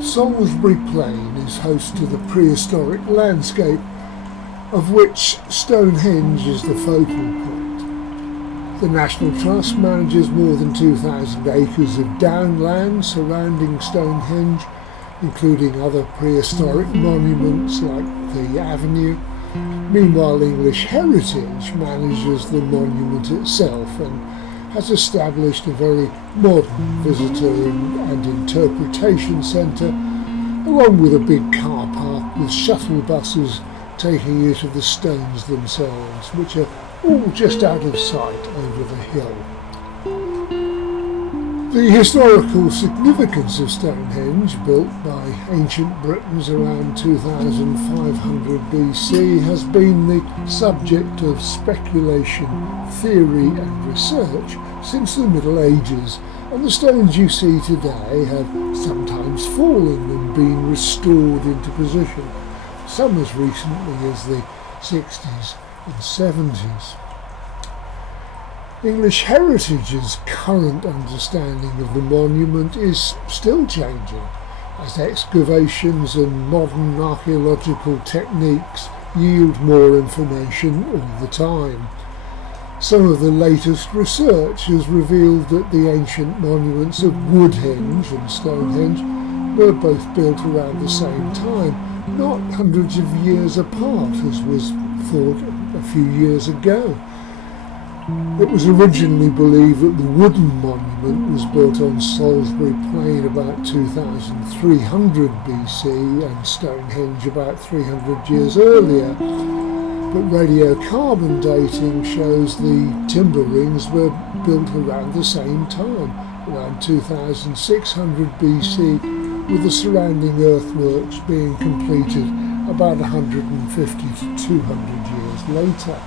Salisbury Plain is host to the prehistoric landscape, of which Stonehenge is the focal point. The National Trust manages more than 2,000 acres of downland surrounding Stonehenge, including other prehistoric monuments like the Avenue. Meanwhile, English Heritage manages the monument itself and has established a very modern visitor and interpretation centre, along with a big car park with shuttle buses taking you to the stones themselves, which are all just out of sight over the hill. The historical significance of Stonehenge, built by ancient Britons around 2500 BC, has been the subject of speculation, theory and research since the Middle Ages, and the stones you see today have sometimes fallen and been restored into position, some as recently as the 60s and 70s. English Heritage's current understanding of the monument is still changing, as excavations and modern archaeological techniques yield more information all the time. Some of the latest research has revealed that the ancient monuments of Woodhenge and Stonehenge were both built around the same time, not hundreds of years apart as was thought a few years ago. It was originally believed that the wooden monument was built on Salisbury Plain about 2300 BC and Stonehenge about 300 years earlier, but radiocarbon dating shows the timber rings were built around the same time, around 2600 BC, with the surrounding earthworks being completed about 150 to 200 years later.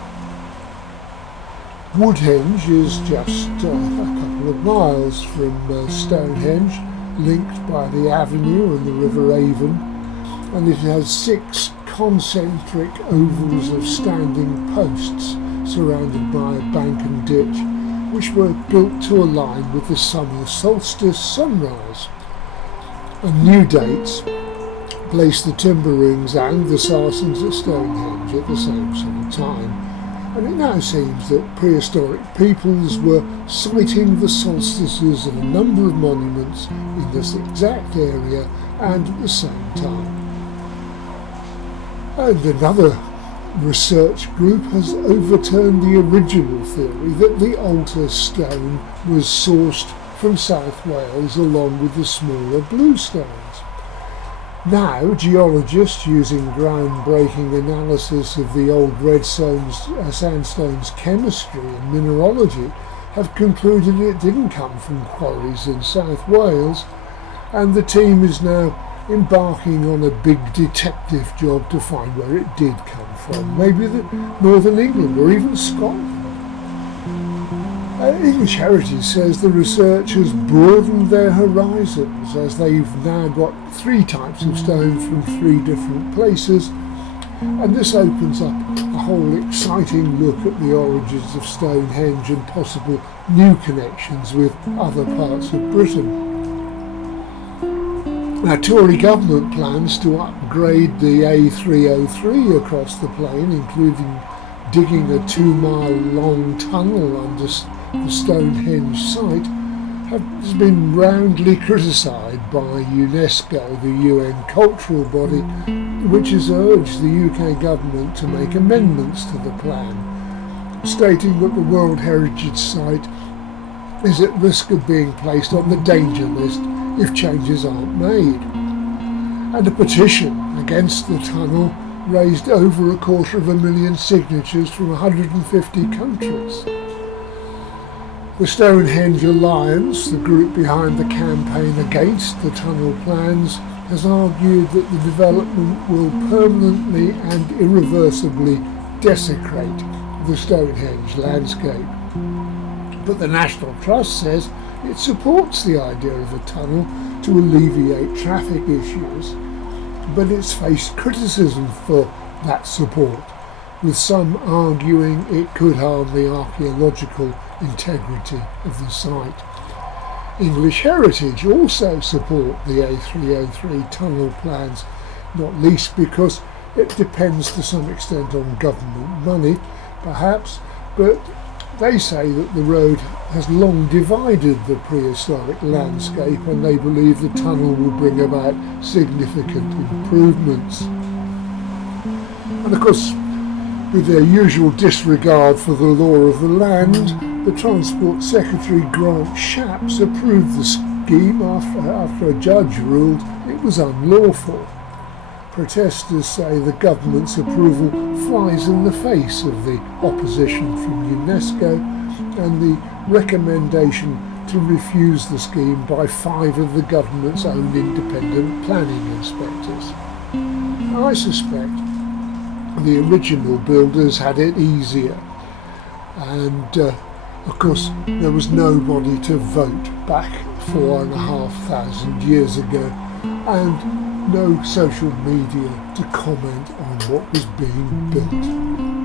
Woodhenge is just a couple of miles from Stonehenge, linked by the Avenue and the River Avon, and it has 6 concentric ovals of standing posts surrounded by a bank and ditch, which were built to align with the summer solstice sunrise. And new dates place the timber rings and the Sarsens at Stonehenge at the same sort of time. And it now seems that prehistoric peoples were sighting the solstices of a number of monuments in this exact area and at the same time. And another research group has overturned the original theory that the altar stone was sourced from South Wales along with the smaller blue stones. Now, geologists using groundbreaking analysis of the old red sandstone's chemistry and mineralogy have concluded it didn't come from quarries in South Wales, and the team is now embarking on a big detective job to find where it did come from, maybe Northern England or even Scotland. English Heritage says the research has broadened their horizons, as they've now got 3 types of stone from 3 different places, and this opens up a whole exciting look at the origins of Stonehenge and possible new connections with other parts of Britain. Now, Tory government plans to upgrade the A303 across the plain, including digging a 2-mile-long tunnel under the Stonehenge site, has been roundly criticised by UNESCO, the UN cultural body, which has urged the UK government to make amendments to the plan, stating that the World Heritage Site is at risk of being placed on the danger list if changes aren't made. And a petition against the tunnel raised over 250,000 signatures from 150 countries. The Stonehenge Alliance, the group behind the campaign against the tunnel plans, has argued that the development will permanently and irreversibly desecrate the Stonehenge landscape. But the National Trust says it supports the idea of a tunnel to alleviate traffic issues, but it's faced criticism for that support, with some arguing it could harm the archaeological integrity of the site. English Heritage also support the A303 tunnel plans, not least because it depends to some extent on government money, perhaps, but they say that the road has long divided the prehistoric landscape and they believe the tunnel will bring about significant improvements. And of course, with their usual disregard for the law of the land, the Transport Secretary Grant Shapps approved the scheme after a judge ruled it was unlawful. Protesters say the government's approval flies in the face of the opposition from UNESCO and the recommendation to refuse the scheme by 5 of the government's own independent planning inspectors. I suspect the original builders had it easier, and of course there was nobody to vote back 4,500 years ago, and no social media to comment on what was being built.